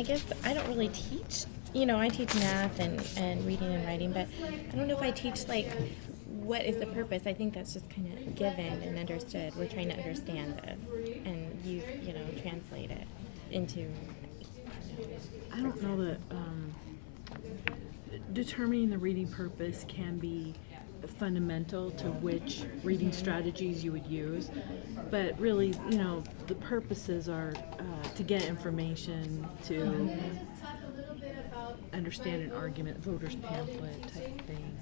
I guess I don't really teach. I teach math and reading and writing, but I don't know if I teach like what is the purpose. I think that's just kind of given and understood. We're trying to understand this and use, translate it into. I don't know that determining the reading purpose can be fundamental to which reading strategies you would use, but really, the purposes are to get information, to understand an argument, voter's pamphlet type thing.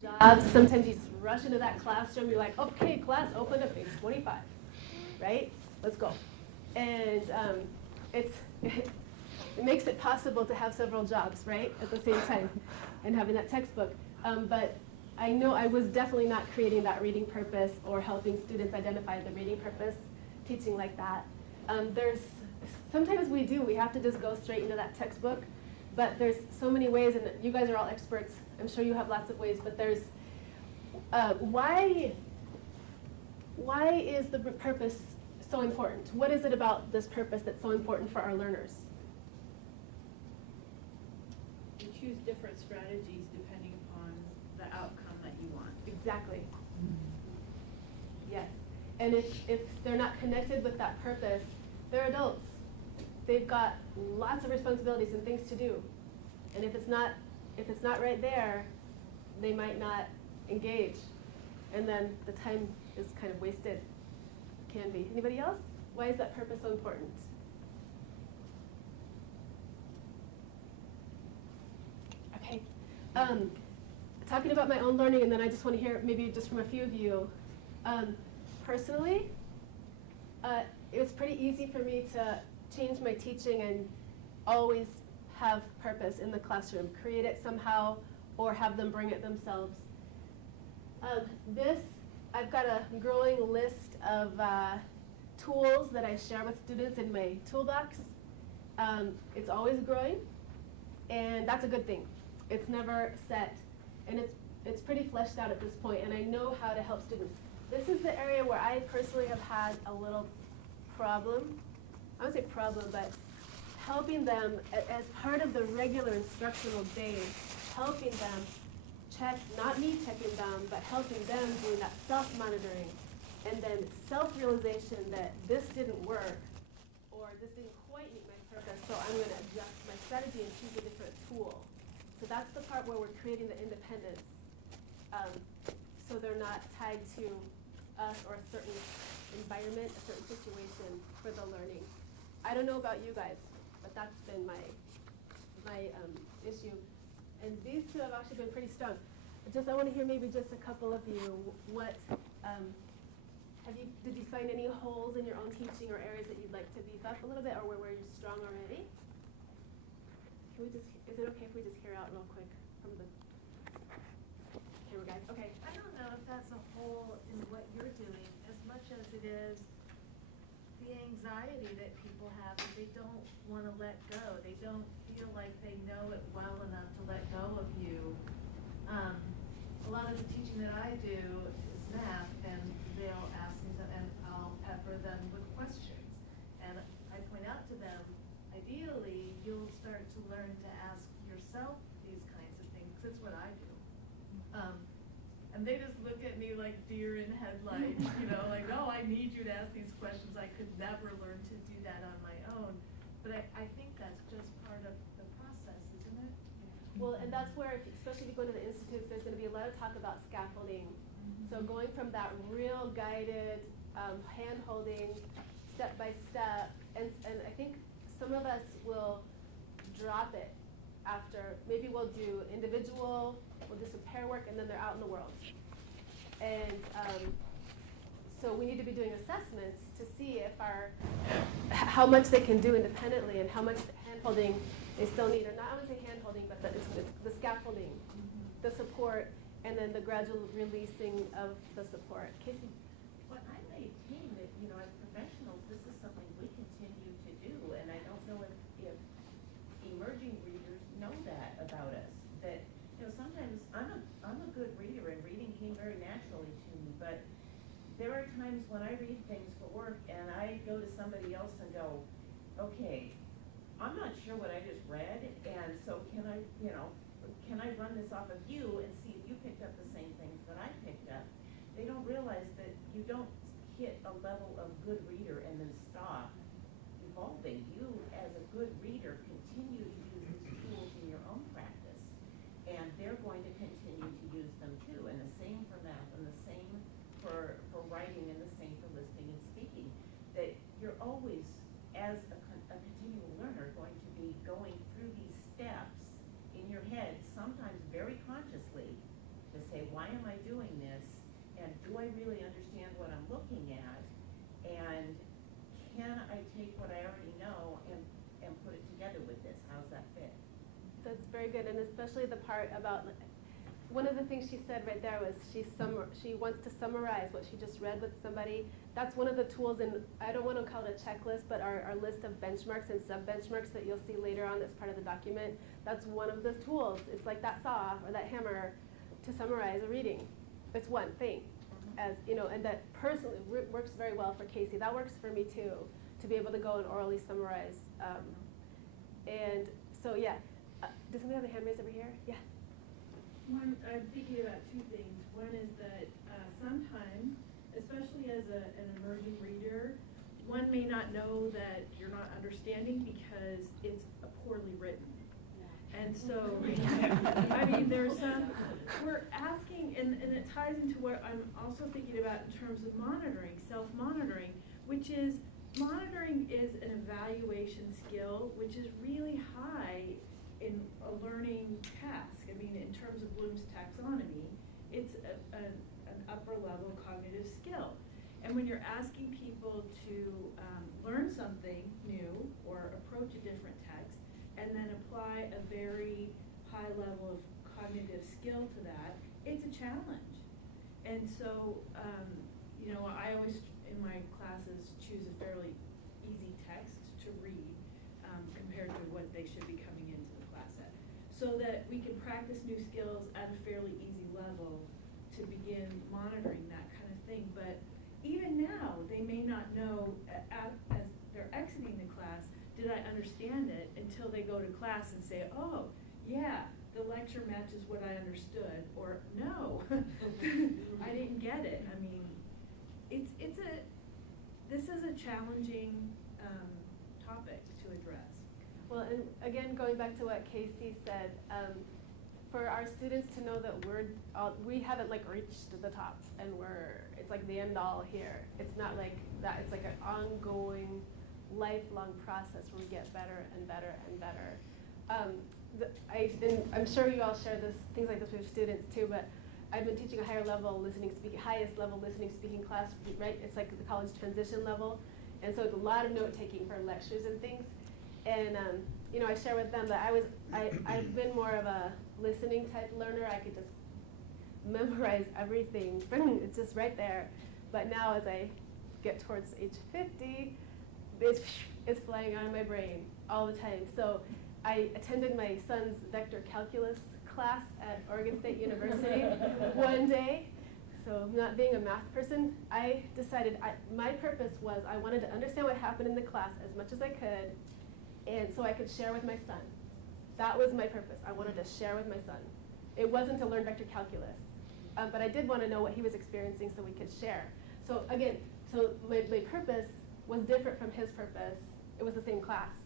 Jobs, sometimes you just rush into that classroom, you're like, okay, class, open up page 25, right? Let's go. And it makes it possible to have several jobs, right, at the same time, and having that textbook. But I know I was definitely not creating that reading purpose or helping students identify the reading purpose, teaching like that. Sometimes we have to just go straight into that textbook, but there's so many ways, and you guys are all experts. I'm sure you have lots of ways, but there's, why is the purpose so important? What is it about this purpose that's so important for our learners? You choose different strategies depending upon the outcome that you want. Exactly. Yes. And if they're not connected with that purpose, they're adults. They've got lots of responsibilities and things to do. And if it's not right there, they might not engage. And then the time is kind of wasted. Can be. Anybody else? Why is that purpose so important? Okay. Talking about my own learning, and then I just want to hear maybe just from a few of you. Personally, it was pretty easy for me to change my teaching and always have purpose in the classroom, create it somehow, or have them bring it themselves. I've got a growing list of tools that I share with students in my toolbox. It's always growing, and that's a good thing. It's never set, and it's pretty fleshed out at this point, and I know how to help students. This is the area where I personally have had a little problem. I wouldn't say problem, but helping them as part of the regular instructional day, helping them check, not me checking them, but helping them doing that self-monitoring, and then self-realization that this didn't work, or this didn't quite meet my purpose, so I'm going to adjust my strategy and choose a different tool. So that's the part where we're creating the independence, so they're not tied to us or a certain environment, a certain situation for the learning. I don't know about you guys, but that's been my issue. And these two have actually been pretty strong. I want to hear maybe just a couple of you. What did you find any holes in your own teaching or areas that you'd like to beef up a little bit, or where you're strong already? Is it okay if we just hear out real quick from the camera guys? Okay. I don't know if that's a hole in what you're doing as much as it is the anxiety that people have that they don't want to let go. They don't feel like they know it well enough to let go of you. A lot of the teaching that I do is math, and they'll ask me something, and I'll pepper them with questions. And I point out to them, ideally, you'll start to learn to ask yourself these kinds of things, because it's what I do. And they just look at me like deer in headlights, like, oh, I need you to ask these questions. I could never learn to do that on my own. But I think that's just part of the process, isn't it? Well, and that's where, especially if you go to the institutes, there's going to be a lot of talk about scaffolding. So going from that real guided, hand-holding, step-by-step, and I think some of us will drop it after. Maybe we'll do individual, we'll do some pair work, and then they're out in the world. And so we need to be doing assessments to see if how much they can do independently and how much hand-holding they still need, or not, I wouldn't say hand-holding, but the scaffolding, the support, and then the gradual releasing of the support. Casey? Well, I maintain that, as professionals, this is something we continue to do, and I don't know if emerging readers know that about us. That, sometimes I'm a good reader, and reading came very naturally to me, but there are times when I read things sure what I just read, and so can I, can I run this off of you and see if you picked up the same things that I picked up? They don't realize that you don't hit a level of good reader and then stop evolving. You, as a good reader, continue to use these tools in your own practice, and they're going to continue to use them too, and the same for math, and the same for writing, and the same for listening and speaking. That you're always, as a continual learner, going to be going through these steps in your head, sometimes very consciously, to say, why am I doing this? And do I really understand what I'm looking at? And can I take what I already know and put it together with this? How's that fit? That's very good, and especially the part about, one of the things she said right there was she wants to summarize what she just read with somebody. That's one of the tools, and I don't want to call it a checklist, but our list of benchmarks and sub-benchmarks that you'll see later on that's part of the document, that's one of the tools. It's like that saw or that hammer to summarize a reading. It's one thing, as you know, and that personally works very well for Casey. That works for me too, to be able to go and orally summarize. And so yeah, does somebody have a hand raised over here? Yeah. One, I'm thinking about two things. One is that sometimes, especially as an emerging reader, one may not know that you're not understanding because it's poorly written. And so, I mean, there's we're asking, and it ties into what I'm also thinking about in terms of monitoring, self-monitoring, which is, monitoring is an evaluation skill, which is really high in a learning task. I mean, in terms of Bloom's taxonomy, it's an upper level cognitive skill. And when you're asking people to learn something new or approach a different text, and then apply a very high level of cognitive skill to that, it's a challenge. And so, I always, in my classes, choose a fairly easy text to read compared to what they should be coming into the class at, so that we can practice new skills at a fairly easy level to begin monitoring that kind of thing. But even now, they may not know, as they're exiting the class, did I understand it, until they go to class and say, oh, yeah, the lecture matches what I understood, or no, I didn't get it. I mean, this is a challenging topic to address. Well, and again, going back to what Casey said, for our students to know that we haven't like reached the top, and it's like the end all here. It's not like that. It's like an ongoing, lifelong process where we get better and better and better. I'm sure you all share things like this with students too, but I've been teaching a highest level listening speaking class, right? It's like the college transition level, and so it's a lot of note taking for lectures and things. And I share with them that I've been more of a listening type learner. I could just memorize everything. It's just right there. But now as I get towards age 50, it's flying out of my brain all the time. So I attended my son's vector calculus class at Oregon State University one day. So not being a math person, I decided my purpose was I wanted to understand what happened in the class as much as I could, and so I could share with my son. That was my purpose. I wanted to share with my son. It wasn't to learn vector calculus, but I did want to know what he was experiencing so we could share. So again, my purpose was different from his purpose. It was the same class.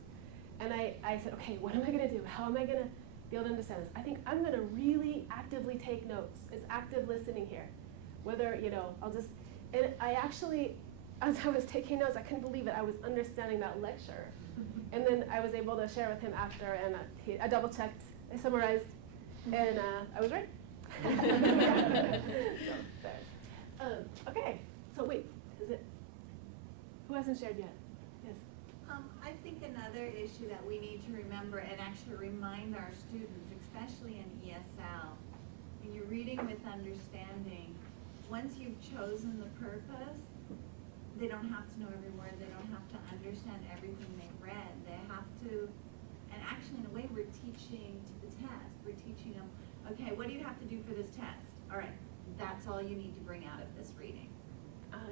And I said, okay, what am I going to do? How am I going to be able to understand this? I think I'm going to really actively take notes. It's active listening here. Whether, and I actually, as I was taking notes, I couldn't believe it. I was understanding that lecture. And then I was able to share with him after, and I double checked, I summarized, and I was right. Okay, so wait, who hasn't shared yet? Yes. I think another issue that we need to remember and actually remind our students, especially in ESL, when you're reading with understanding, once you've chosen the purpose, they don't have to know every word, they don't have to understand everything they read. They have to, and actually in a way we're teaching to the test. We're teaching them, okay, what do you have to do for this test? All right, that's all you need to bring out of this reading.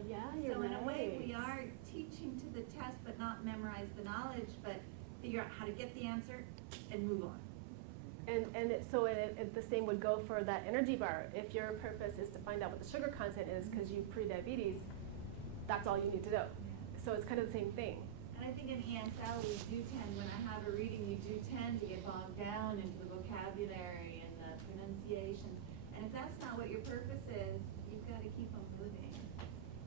Yeah, you're So in a way, right. we are teaching to the test, but not memorize the knowledge, but the figure out how to get the answer and move on. So the same would go for that energy bar. If your purpose is to find out what the sugar content is because you pre-diabetes, that's all you need to know. So it's kind of the same thing. And I think in ESL, we do tend, when I have a reading, you do tend to get bogged down into the vocabulary and the pronunciation. And if that's not what your purpose is, you've got to keep on moving.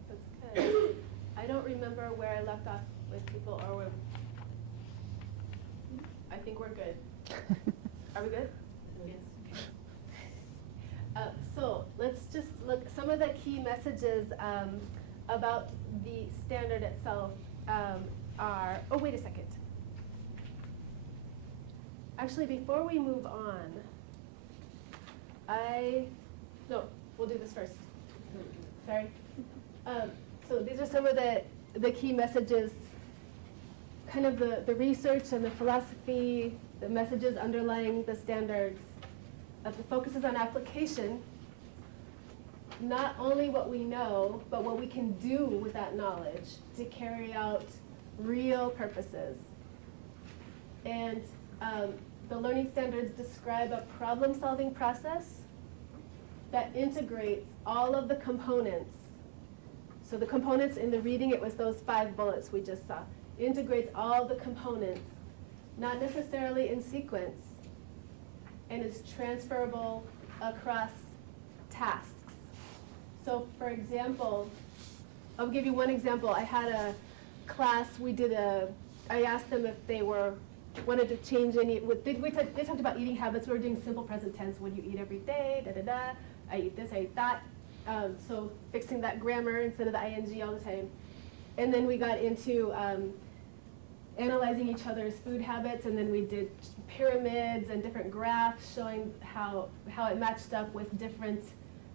That's good. I don't remember where I left off with people, or where. I think we're good. Are we good? Yes. So let's just look, some of the key messages about the standard itself are, oh, wait a second. Actually, before we move on, no, we'll do this first. Sorry. So these are some of the key messages, kind of the research and the philosophy, the messages underlying the standards. The focus is on application, not only what we know, but what we can do with that knowledge to carry out real purposes. And the learning standards describe a problem-solving process that integrates all of the components. So the components in the reading, it was those 5 bullets we just saw. Integrates all the components, not necessarily in sequence, and is transferable across tasks. So for example, I'll give you one example. I had a class, I asked them if they wanted to change any, they talked about eating habits. We were doing simple present tense. What do you eat every day? Da da da. I eat this, I eat that. So fixing that grammar instead of the ing all the time. And then we got into analyzing each other's food habits, and then we did pyramids and different graphs showing how it matched up with different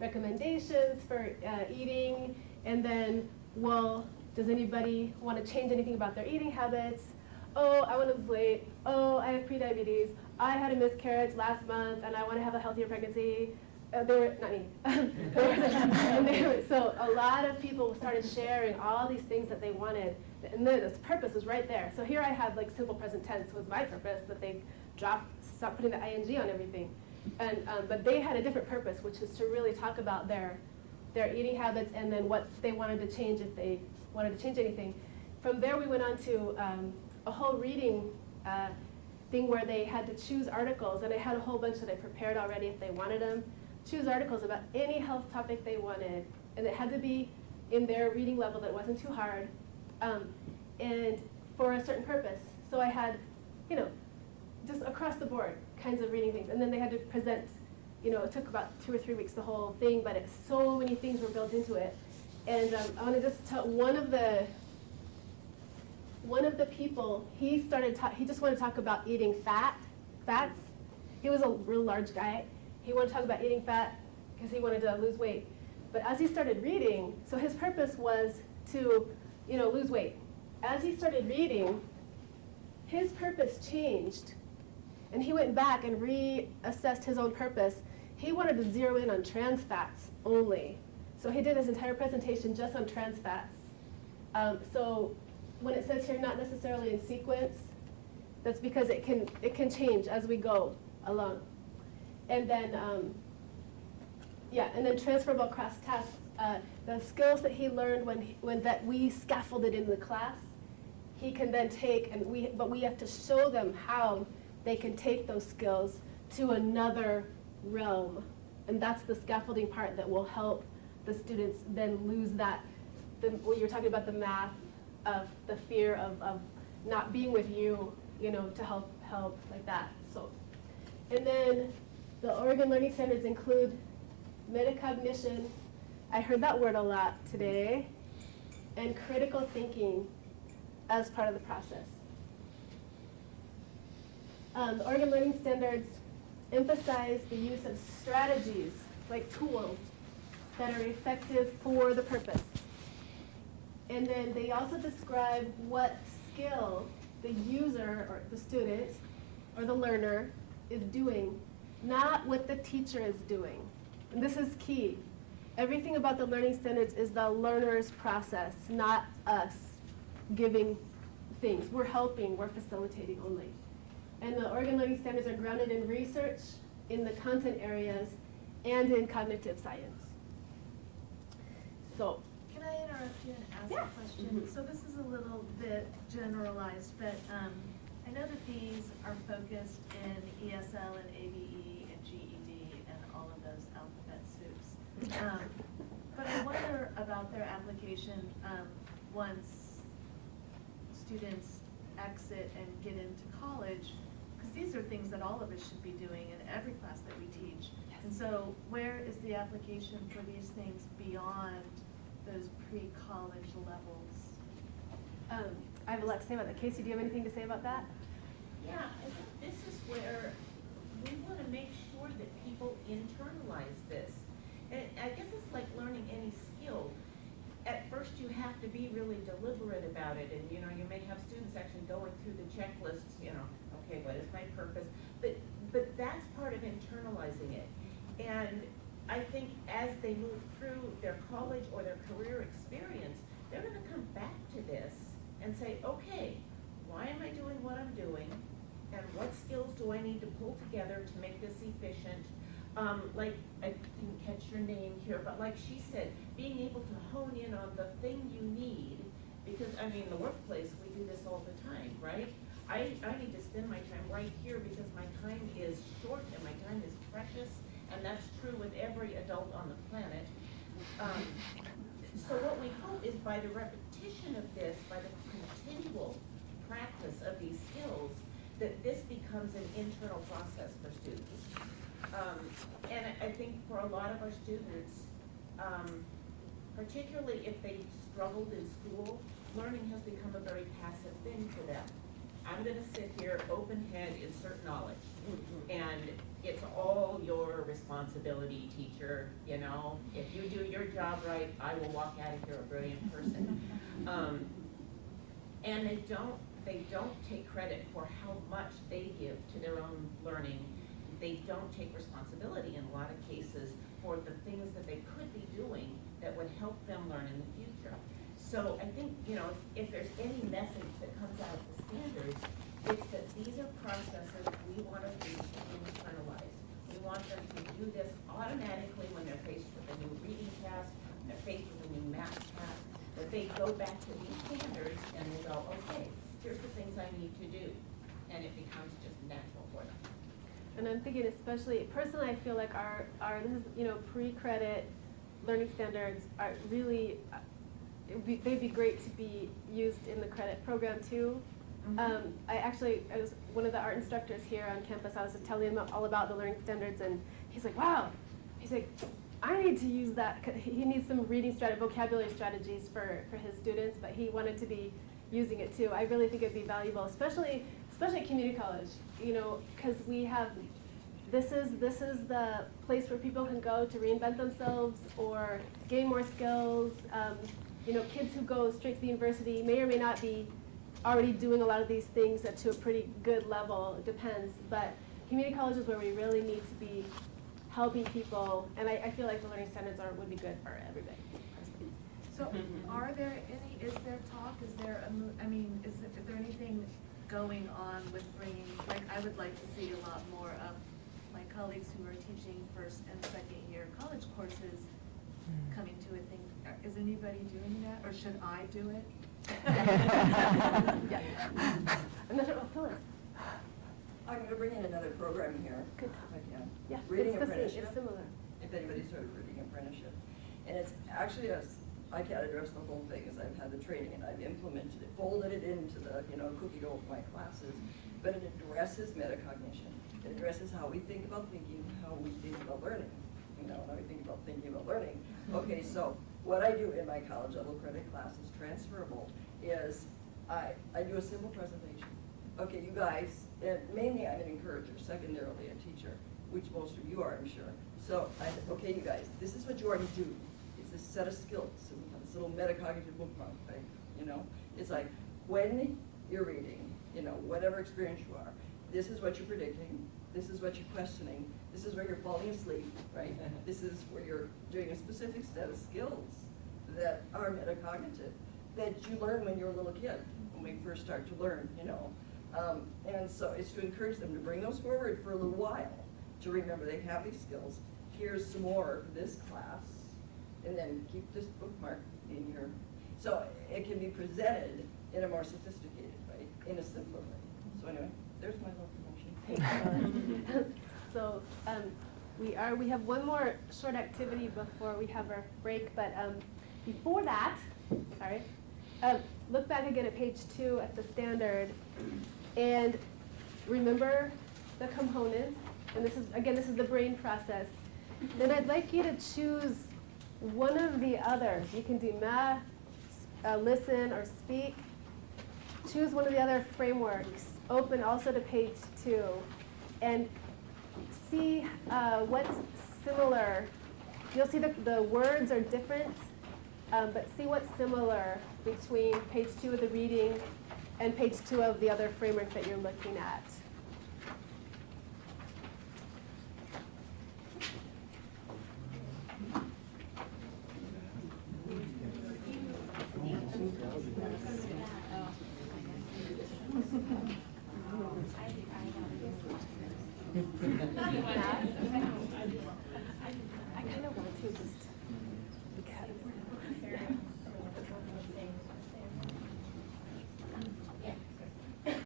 recommendations for eating. And then, well, does anybody want to change anything about their eating habits? Oh, I want to lose weight. Oh, I have prediabetes. I had a miscarriage last month, and I want to have a healthier pregnancy. They were, not me. So a lot of people started sharing all these things that they wanted, and then this purpose was right there. So here I had like simple present tense was my purpose, that they stopped putting the ing on everything. And but they had a different purpose, which is to really talk about their eating habits and then what they wanted to change if they wanted to change anything. From there we went on to a whole reading thing where they had to choose articles, and I had a whole bunch that I prepared already if they wanted them. Choose articles about any health topic they wanted, and it had to be in their reading level that wasn't too hard, and for a certain purpose. So I had, just across the board kinds of reading things, and then they had to present. It took about 2 or 3 weeks, the whole thing, but so many things were built into it. And I want to just tell one of the people, he just wanted to talk about eating fats. He was a real large guy. He wanted to talk about eating fat because he wanted to lose weight. But as he started reading, so his purpose was to, lose weight. As he started reading, his purpose changed. And he went back and reassessed his own purpose. He wanted to zero in on trans fats only. So he did his entire presentation just on trans fats. So when it says here not necessarily in sequence, that's because it can change as we go along. And then, and then transferable across tasks. The skills that he learned when that we scaffolded in the class, he can then take, but we have to show them how they can take those skills to another realm. And that's the scaffolding part that will help the students then lose that, when you're talking about the math of the fear of not being with you, to help like that. So, and then the Oregon Learning Standards include metacognition. I heard that word a lot today. And critical thinking as part of the process. The Oregon Learning Standards emphasize the use of strategies, like tools, that are effective for the purpose. And then they also describe what skill the user or the student or the learner is doing, not what the teacher is doing. And this is key. Everything about the learning standards is the learner's process, not us giving things. We're helping, we're facilitating only. And the Oregon Learning Standards are grounded in research, in the content areas, and in cognitive science. So, Can I interrupt you and ask Yeah. a question? Mhm. So this is a little bit generalized, but I know that these are focused in ESL and ABE and GED and all of those alphabet soups. But I wonder about their application once students exit and get into college, because these are things that all of us should be doing in every class that we teach. And so where is the application for these things beyond those pre-college levels? I have a lot to say about that. Casey, do you have anything to say about that? Yeah, I think this is where we want to make sure that people internalize this. And I guess it's like learning any skill. At first, you have to be really deliberate about it, and you know, you may have students actually going through the checklists. You know, okay, what is my purpose? But that's part of internalizing it. And I think as they move through their college or their career experience, they're going to come back to this and say, okay, why am I doing what I'm doing? And what skills do I need to pull together to make this efficient? Like, I didn't catch your name here, but like she said, being able to hone in on the thing you need, because, I mean, in the workplace, we do this all the time, right? I need to spend my time right here because my time is short and my time is precious, and that's true with every adult on the planet. So what we hope is by the repetition of this, by the continual practice of these skills, that this becomes an internal process for students. And I think for a lot of our students, particularly if they struggled in school, learning has become a very passive thing for them. I'm gonna sit here, open head, insert knowledge. And it's all your responsibility, teacher, you know? If you do your job right, I will walk out of here a brilliant person. And they don't take credit for how much they give to their own learning. They don't take responsibility in a lot of cases for the things that they could be doing that would help them learn in the future. So I think, you know, if there's any message that comes out of the standards, it's that these are processes we want our students to internalize. We want them to do this automatically when they're faced with a new reading task, when they're faced with a new math task, that they go back to these standards and they go, okay, here's the things I need to do. And it becomes just natural for them. And I'm thinking especially, personally, I feel like our this is, you know, pre-credit learning standards are really, they'd be great to be used in the credit program too. I was one of the art instructors here on campus. I was telling him all about the learning standards, and he's like, wow. He's like, I need to use that. He needs some reading vocabulary strategies for his students, but he wanted to be using it too. I really think it'd be valuable, especially at community college, you know, because we have, this is the place where people can go to reinvent themselves or gain more skills. You know, kids who go straight to the university may or may not be already doing a lot of these things to a pretty good level, it depends, but community college is where we really need to be helping people, and I feel like the learning standards would be good for everybody. So are there is there talk, is there is there anything going on with bringing, like, I would like to see a lot more of my colleagues who are teaching first and second year college courses coming to a thing. Is anybody doing that, or should I do it? Yeah. I'm not sure, Phyllis. I'm gonna bring in another program here, Good. if I can. Yeah, Reading it's the same, apprenticeship. it's similar. If anybody's heard of reading apprenticeship. And it's actually, I can't address the whole thing, as I've had the training and I've implemented it, folded it into the, cookie dough of my classes. But it addresses metacognition. It addresses how we think about thinking, how we think about learning. How we think about thinking about learning. Okay, so what I do in my college level credit class is transferable, is I do a simple presentation. Okay, you guys, and mainly I'm an encourager, secondarily a teacher, which most of you are, I'm sure. So I said, okay, you guys, this is what you already do. It's this set of skills, and we have this little metacognitive bookmark thing, It's like, when you're reading, whatever experience you are, this is what you're predicting, this is what you're questioning, this is where you're falling asleep, right? This is where you're doing a specific set of skills that are metacognitive, that you learn when you're a little kid. When we first start to learn, you know. And so it's to encourage them to bring those forward for a little while, to remember they have these skills. Here's some more for this class, and then keep this bookmark in your, so it can be presented in a more sophisticated way, in a simpler way. So anyway, there's my little promotion. Thanks. So, we have one more short activity before we have our break, but, before that, sorry, look back again at page 2 at the standard, and remember the components, and this is the brain process. Then I'd like you to choose one of the others. You can do math, listen, or speak. Choose one of the other frameworks. Open also to page 2, and see what's similar. You'll see the words are different, but see what's similar between page 2 of the reading and page 2 of the other framework that you're looking at.